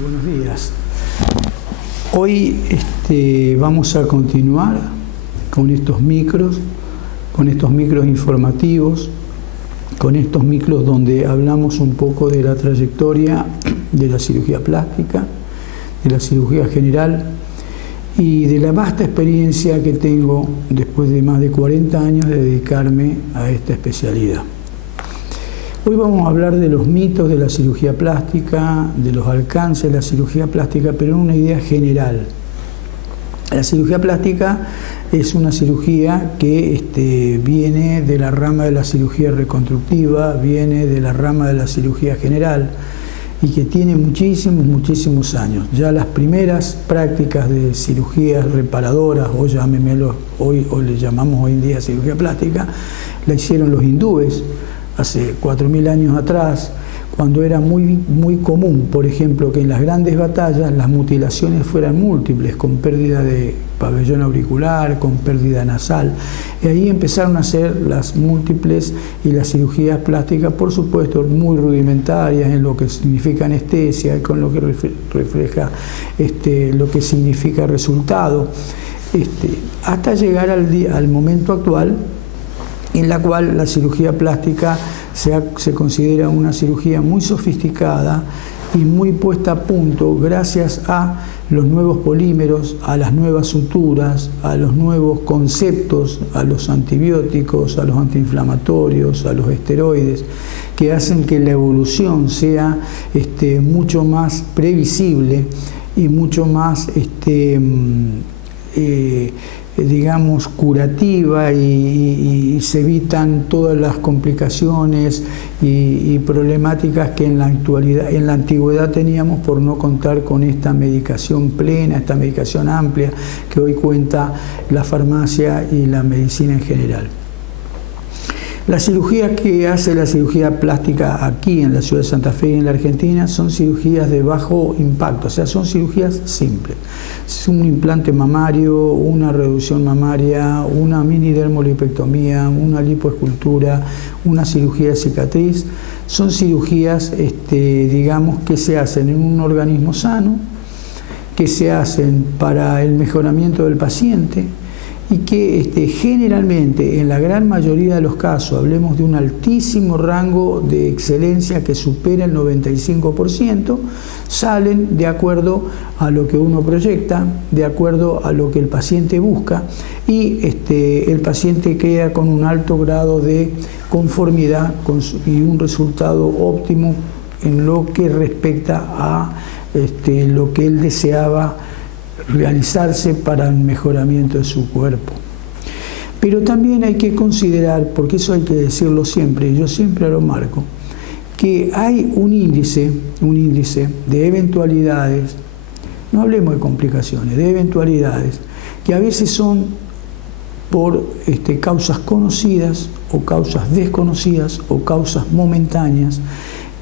Buenos días. Hoy vamos a continuar con estos micros informativos, con estos micros donde hablamos un poco de la trayectoria de la cirugía plástica, de la cirugía general y de la vasta experiencia que tengo después de más de 40 años de dedicarme a esta especialidad. Hoy vamos a hablar de los mitos de la cirugía plástica, de los alcances de la cirugía plástica, pero en una idea general. La cirugía plástica es una cirugía que viene de la rama de la cirugía reconstructiva, viene de la rama de la cirugía general y que tiene muchísimos años. Ya las primeras prácticas de cirugías reparadoras, o le llamamos hoy en día cirugía plástica, la hicieron los hindúes hace 4.000 años atrás, cuando era muy común, por ejemplo, que en las grandes batallas las mutilaciones fueran múltiples, con pérdida de pabellón auricular, con pérdida nasal. Y ahí empezaron a hacer las múltiples y las cirugías plásticas, por supuesto, muy rudimentarias en lo que significa anestesia y con lo que refleja lo que significa resultado, hasta llegar al momento actual, en la cual la cirugía plástica se considera una cirugía muy sofisticada y muy puesta a punto gracias a los nuevos polímeros, a las nuevas suturas, a los nuevos conceptos, a los antibióticos, a los antiinflamatorios, a los esteroides, que hacen que la evolución sea mucho más previsible y mucho más digamos, curativa y se evitan todas las complicaciones y problemáticas que en la antigüedad teníamos por no contar con esta medicación plena, esta medicación amplia que hoy cuenta la farmacia y la medicina en general. Las cirugías que hace la cirugía plástica aquí en la ciudad de Santa Fe y en la Argentina son cirugías de bajo impacto, o sea, son cirugías simples. Es un implante mamario, una reducción mamaria, una mini dermolipectomía, una lipoescultura, una cirugía de cicatriz. Son cirugías, digamos, que se hacen en un organismo sano, que se hacen para el mejoramiento del paciente, y que generalmente, en la gran mayoría de los casos, hablemos de un altísimo rango de excelencia que supera el 95%, salen de acuerdo a lo que uno proyecta, de acuerdo a lo que el paciente busca, y el paciente queda con un alto grado de conformidad y un resultado óptimo en lo que respecta a lo que él deseaba realizarse para el mejoramiento de su cuerpo. Pero también hay que considerar, porque eso hay que decirlo siempre, y yo siempre lo marco, que hay un índice de eventualidades, no hablemos de complicaciones, de eventualidades, que a veces son por causas conocidas o causas desconocidas o causas momentáneas,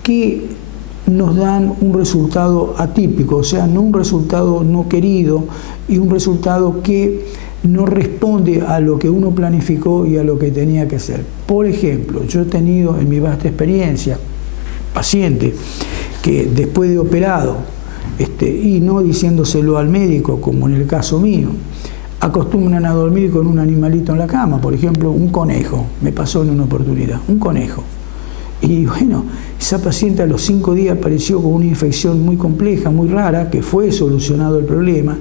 que nos dan un resultado atípico, o sea, no un resultado no querido y un resultado que no responde a lo que uno planificó y a lo que tenía que hacer. Por ejemplo, yo he tenido en mi vasta experiencia pacientes que después de operado, y no diciéndoselo al médico, como en el caso mío, acostumbran a dormir con un animalito en la cama, por ejemplo, un conejo, me pasó en una oportunidad, un conejo. Y bueno, esa paciente a los 5 días apareció con una infección muy compleja, muy rara, que fue solucionado el problema,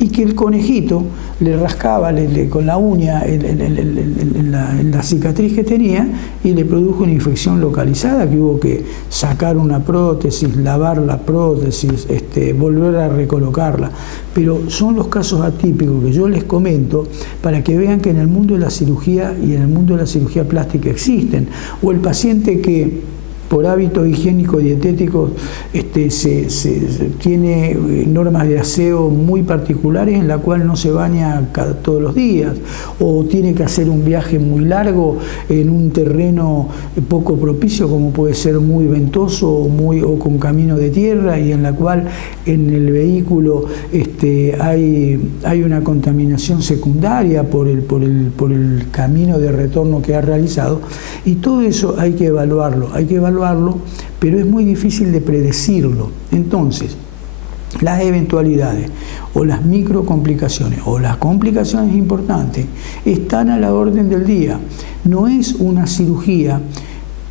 y que el conejito le rascaba con la uña en la cicatriz que tenía y le produjo una infección localizada que hubo que sacar una prótesis, lavar la prótesis, volver a recolocarla. Pero son los casos atípicos que yo les comento para que vean que en el mundo de la cirugía y en el mundo de la cirugía plástica existen. O el paciente que por hábitos higiénicos dietéticos tiene normas de aseo muy particulares en la cual no se baña todos los días, o tiene que hacer un viaje muy largo en un terreno poco propicio como puede ser muy ventoso o con camino de tierra, y en la cual en el vehículo hay una contaminación secundaria por el camino de retorno que ha realizado, y todo eso hay que evaluarlo, pero es muy difícil de predecirlo. Entonces, las eventualidades o las microcomplicaciones o las complicaciones importantes están a la orden del día. No es una cirugía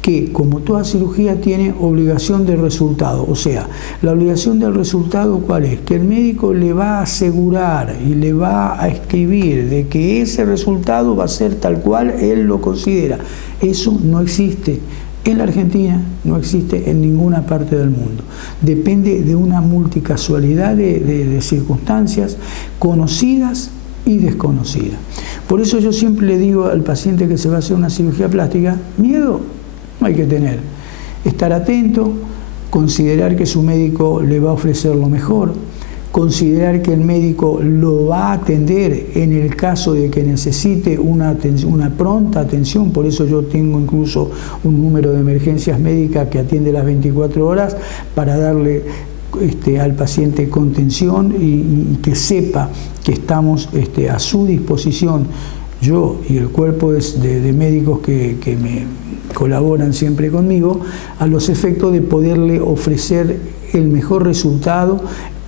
que, como toda cirugía, tiene obligación de resultado. O sea, la obligación del resultado, ¿cuál es? Que el médico le va a asegurar y le va a escribir de que ese resultado va a ser tal cual él lo considera. Eso no existe en la Argentina, no existe en ninguna parte del mundo. Depende de una multicasualidad de circunstancias conocidas y desconocidas. Por eso yo siempre le digo al paciente que se va a hacer una cirugía plástica, miedo no hay que tener. Estar atento, considerar que su médico le va a ofrecer lo mejor, considerar que el médico lo va a atender en el caso de que necesite una pronta atención. Por eso yo tengo incluso un número de emergencias médicas que atiende las 24 horas para darle al paciente contención y que sepa que estamos a su disposición, yo y el cuerpo de médicos que me colaboran siempre conmigo, a los efectos de poderle ofrecer el mejor resultado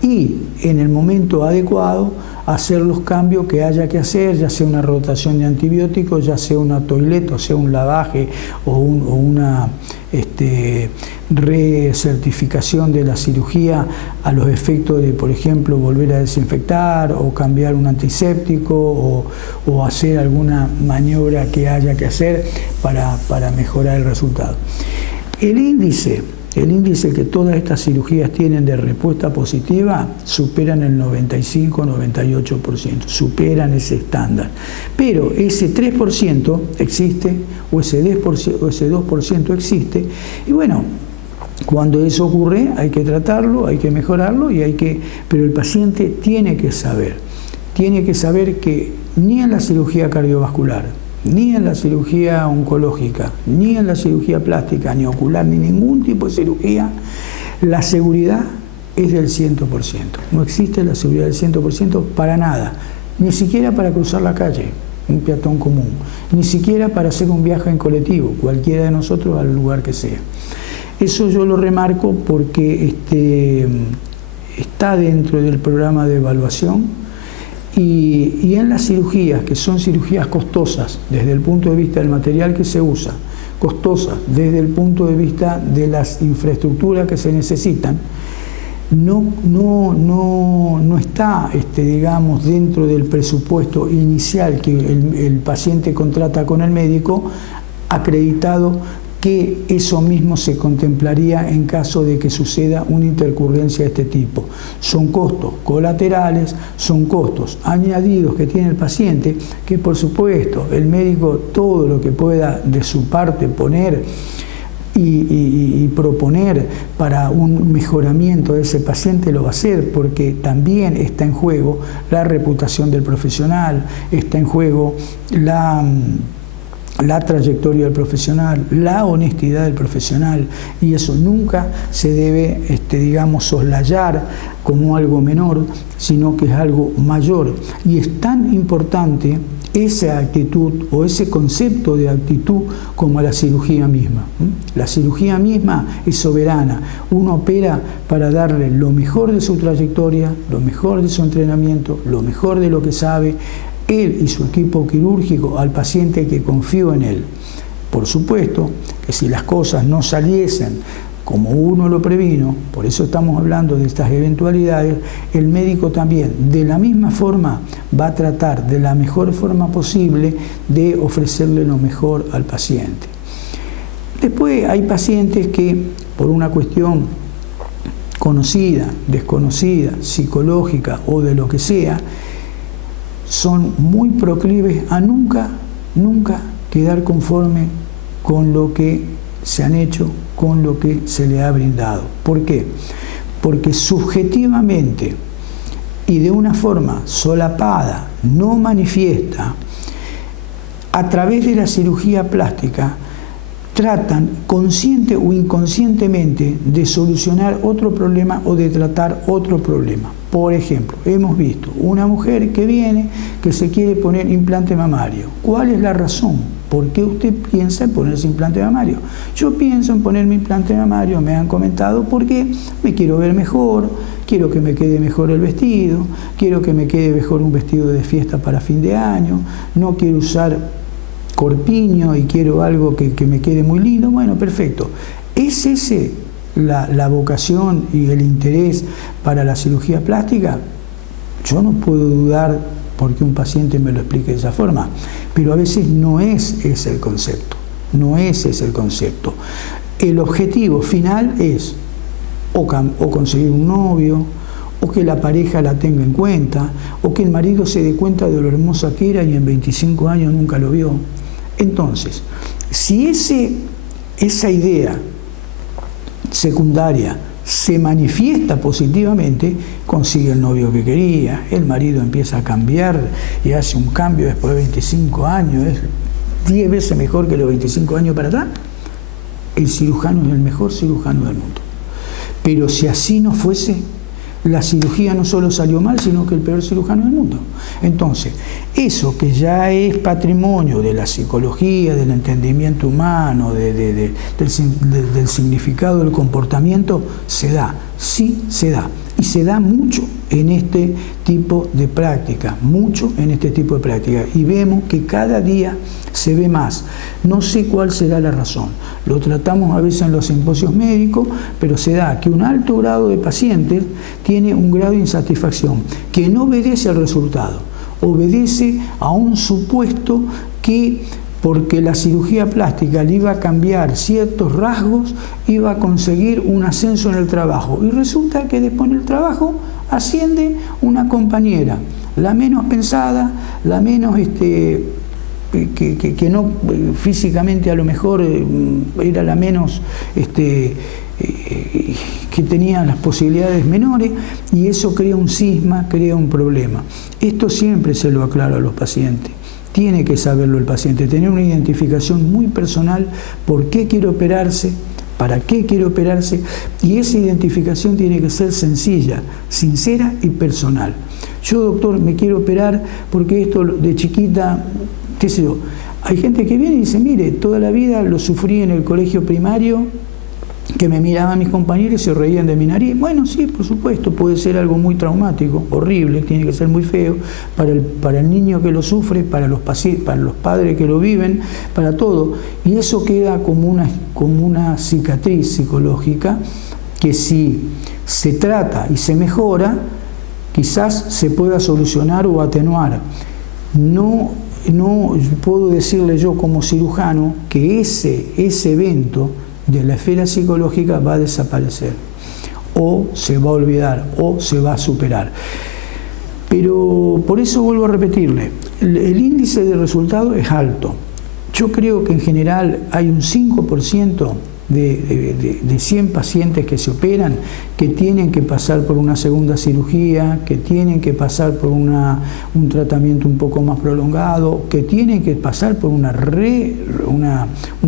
y en el momento adecuado hacer los cambios que haya que hacer, ya sea una rotación de antibióticos, ya sea una toilette, o sea un lavaje o una recertificación de la cirugía a los efectos de, por ejemplo, volver a desinfectar o cambiar un antiséptico o hacer alguna maniobra que haya que hacer para mejorar el resultado. El índice que todas estas cirugías tienen de respuesta positiva superan el 95-98%, superan ese estándar. Pero ese 3% existe, o ese 2% existe, y bueno, cuando eso ocurre hay que tratarlo, hay que mejorarlo, pero el paciente tiene que saber que ni en la cirugía cardiovascular, ni en la cirugía oncológica, ni en la cirugía plástica, ni ocular, ni ningún tipo de cirugía, la seguridad es del 100%. No existe la seguridad del 100% para nada, ni siquiera para cruzar la calle, un peatón común, ni siquiera para hacer un viaje en colectivo, cualquiera de nosotros al lugar que sea. Eso yo lo remarco porque está dentro del programa de evaluación. Y en las cirugías, que son cirugías costosas desde el punto de vista del material que se usa, costosas desde el punto de vista de las infraestructuras que se necesitan, no está, digamos, dentro del presupuesto inicial que el paciente contrata con el médico, acreditado que eso mismo se contemplaría en caso de que suceda una intercurrencia de este tipo. Son costos colaterales, son costos añadidos que tiene el paciente, que por supuesto el médico todo lo que pueda de su parte poner y proponer para un mejoramiento de ese paciente lo va a hacer, porque también está en juego la reputación del profesional, está en juego la trayectoria del profesional, la honestidad del profesional, y eso nunca se debe, digamos, soslayar como algo menor, sino que es algo mayor. Y es tan importante esa actitud o ese concepto de actitud como la cirugía misma. La cirugía misma es soberana. Uno opera para darle lo mejor de su trayectoria, lo mejor de su entrenamiento, lo mejor de lo que sabe, él y su equipo quirúrgico, al paciente que confió en él. Por supuesto que si las cosas no saliesen como uno lo previno, por eso estamos hablando de estas eventualidades, el médico también de la misma forma va a tratar de la mejor forma posible de ofrecerle lo mejor al paciente. Después hay pacientes que por una cuestión conocida, desconocida, psicológica o de lo que sea, son muy proclives a nunca quedar conforme con lo que se han hecho, con lo que se le ha brindado. ¿Por qué? Porque subjetivamente y de una forma solapada, no manifiesta, a través de la cirugía plástica, tratan consciente o inconscientemente de solucionar otro problema o de tratar otro problema. Por ejemplo, hemos visto una mujer que viene, que se quiere poner implante mamario. ¿Cuál es la razón? ¿Por qué usted piensa en ponerse implante mamario? Yo pienso en ponerme implante mamario, me han comentado, porque me quiero ver mejor, quiero que me quede mejor el vestido, quiero que me quede mejor un vestido de fiesta para fin de año, no quiero usar corpiño y quiero algo que me quede muy lindo. Bueno, perfecto. ¿Es ese la vocación y el interés para la cirugía plástica? Yo no puedo dudar porque un paciente me lo explique de esa forma, pero a veces no es ese el concepto, no es ese el concepto. El objetivo final es o conseguir un novio, o que la pareja la tenga en cuenta, o que el marido se dé cuenta de lo hermosa que era y en 25 años nunca lo vio. Entonces, si esa idea secundaria se manifiesta positivamente, consigue el novio que quería, el marido empieza a cambiar y hace un cambio después de 25 años, es 10 veces mejor que los 25 años para atrás, el cirujano es el mejor cirujano del mundo. Pero si así no fuese, la cirugía no solo salió mal, sino que el peor cirujano del mundo. Entonces, eso que ya es patrimonio de la psicología, del entendimiento humano, del significado del comportamiento, se da, sí se da. Y se da mucho en este tipo de práctica, mucho en este tipo de práctica. Y vemos que cada día se ve más. No sé cuál será la razón. Lo tratamos a veces en los simposios médicos, pero se da que un alto grado de pacientes tiene un grado de insatisfacción que no obedece al resultado, obedece a un supuesto que porque la cirugía plástica le iba a cambiar ciertos rasgos, iba a conseguir un ascenso en el trabajo. Y resulta que después en el trabajo asciende una compañera, la menos pensada, la menos que no físicamente a lo mejor era la menos que tenía las posibilidades menores, y eso crea un cisma, crea un problema. Esto siempre se lo aclaro a los pacientes. Tiene que saberlo el paciente, tener una identificación muy personal, por qué quiere operarse, para qué quiere operarse, y esa identificación tiene que ser sencilla, sincera y personal. Yo, doctor, me quiero operar porque esto de chiquita, qué sé yo. Hay gente que viene y dice, mire, toda la vida lo sufrí en el colegio primario, que me miraban mis compañeros y se reían de mi nariz. Bueno, sí, por supuesto, puede ser algo muy traumático, horrible, tiene que ser muy feo para el niño que lo sufre, para los padres que lo viven, para todo. Y eso queda como una cicatriz psicológica que si se trata y se mejora, quizás se pueda solucionar o atenuar. No puedo decirle yo como cirujano que ese evento de la esfera psicológica va a desaparecer, o se va a olvidar, o se va a superar. Pero por eso vuelvo a repetirle, el índice de resultado es alto. Yo creo que en general hay un 5% de 100 pacientes que se operan que tienen que pasar por una segunda cirugía, que tienen que pasar por un tratamiento un poco más prolongado, que tienen que pasar por una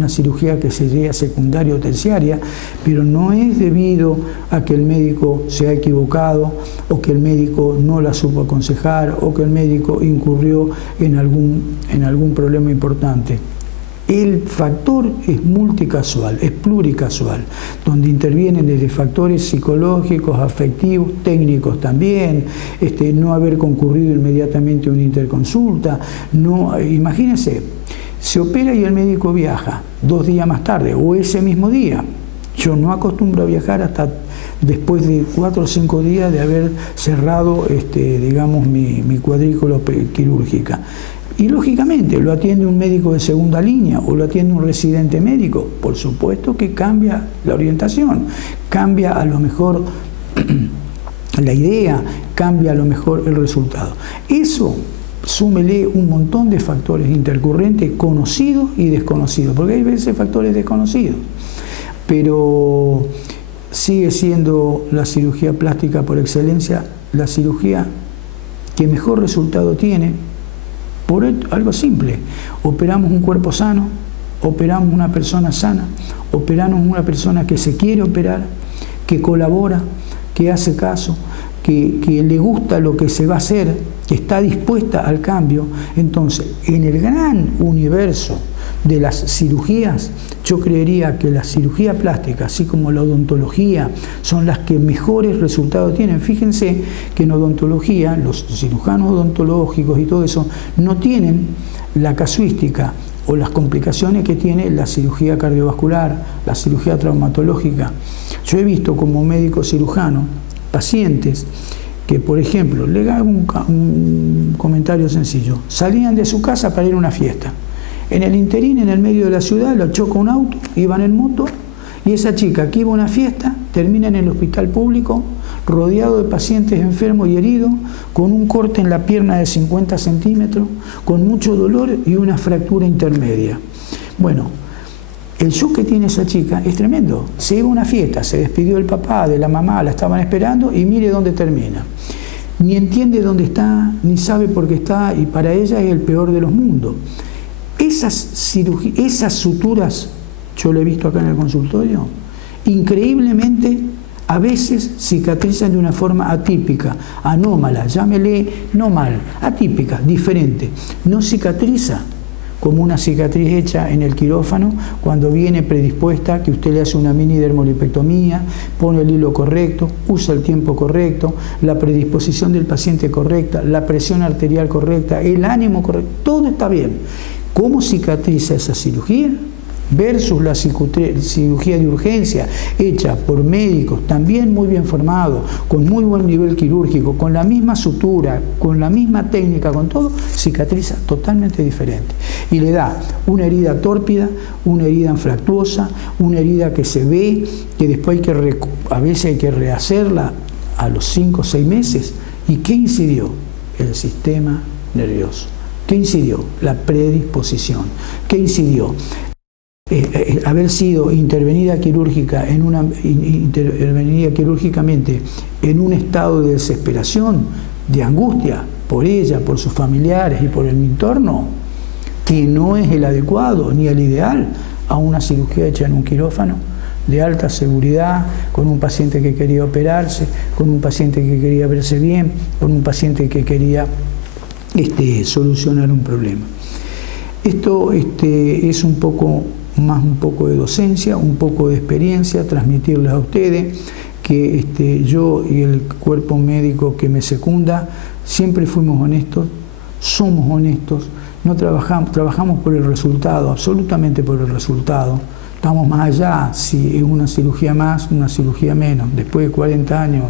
cirugía que sería secundaria o terciaria, pero no es debido a que el médico se ha equivocado, o que el médico no la supo aconsejar, o que el médico incurrió en algún problema importante. El factor es multicasual, es pluricasual, donde intervienen desde factores psicológicos, afectivos, técnicos también, no haber concurrido inmediatamente a una interconsulta. Imagínense, se opera y el médico viaja 2 días más tarde o ese mismo día. Yo no acostumbro a viajar hasta después de 4 o 5 días de haber cerrado digamos, mi cuadrícula quirúrgica. Y lógicamente lo atiende un médico de segunda línea o lo atiende un residente médico. Por supuesto que cambia la orientación, cambia a lo mejor la idea, cambia a lo mejor el resultado. Eso, súmele un montón de factores intercurrentes conocidos y desconocidos, porque hay veces factores desconocidos. Pero sigue siendo la cirugía plástica por excelencia la cirugía que mejor resultado tiene. Por algo simple, operamos un cuerpo sano, operamos una persona sana, operamos una persona que se quiere operar, que colabora, que hace caso, que le gusta lo que se va a hacer, que está dispuesta al cambio. Entonces, en el gran universo de las cirugías, yo creería que la cirugía plástica, así como la odontología, son las que mejores resultados tienen. Fíjense que en odontología, los cirujanos odontológicos y todo eso, no tienen la casuística o las complicaciones que tiene la cirugía cardiovascular, la cirugía traumatológica. Yo he visto como médico cirujano pacientes que, por ejemplo, le hago un comentario sencillo, salían de su casa para ir a una fiesta. En el interín, en el medio de la ciudad, lo choca un auto, iban en moto, y esa chica que iba a una fiesta termina en el hospital público, rodeado de pacientes enfermos y heridos, con un corte en la pierna de 50 centímetros, con mucho dolor y una fractura intermedia. Bueno, el shock que tiene esa chica es tremendo. Se iba a una fiesta, se despidió del papá, de la mamá, la estaban esperando y mire dónde termina. Ni entiende dónde está, ni sabe por qué está, y para ella es el peor de los mundos. Esas suturas, yo lo he visto acá en el consultorio, increíblemente a veces cicatrizan de una forma atípica, anómala, llámele no mal, atípica, diferente. No cicatriza como una cicatriz hecha en el quirófano cuando viene predispuesta, que usted le hace una mini dermolipectomía, pone el hilo correcto, usa el tiempo correcto, la predisposición del paciente correcta, la presión arterial correcta, el ánimo correcto, todo está bien. ¿Cómo cicatriza esa cirugía? Versus la cirugía de urgencia hecha por médicos también muy bien formados, con muy buen nivel quirúrgico, con la misma sutura, con la misma técnica, con todo, cicatriza totalmente diferente. Y le da una herida tórpida, una herida infractuosa, una herida que se ve, que después a veces hay que rehacerla a los 5 o 6 meses. ¿Y qué incidió? El sistema nervioso. ¿Qué incidió? La predisposición. ¿Qué incidió? Haber sido intervenida quirúrgicamente en un estado de desesperación, de angustia por ella, por sus familiares y por el entorno, que no es el adecuado ni el ideal a una cirugía hecha en un quirófano de alta seguridad, con un paciente que quería operarse, con un paciente que quería verse bien, con un paciente que quería solucionar un problema. Esto es un poco de docencia, un poco de experiencia, transmitirles a ustedes que yo y el cuerpo médico que me secunda siempre fuimos honestos, somos honestos, no trabajamos por el resultado, absolutamente por el resultado. Estamos más allá, si es una cirugía más, una cirugía menos. Después de 40 años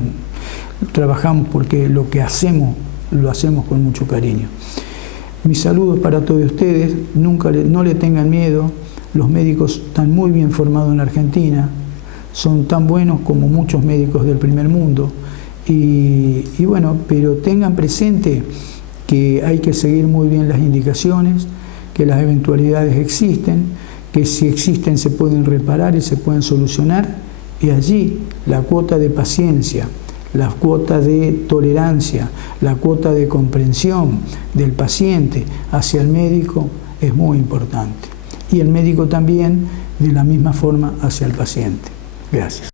trabajamos porque lo que hacemos, lo hacemos con mucho cariño. Mis saludos para todos ustedes, no le tengan miedo. Los médicos están muy bien formados en Argentina, son tan buenos como muchos médicos del primer mundo. Y bueno, pero tengan presente que hay que seguir muy bien las indicaciones, que las eventualidades existen, que si existen se pueden reparar y se pueden solucionar. Y allí la cuota de paciencia, la cuota de tolerancia, la cuota de comprensión del paciente hacia el médico es muy importante. Y el médico también de la misma forma hacia el paciente. Gracias.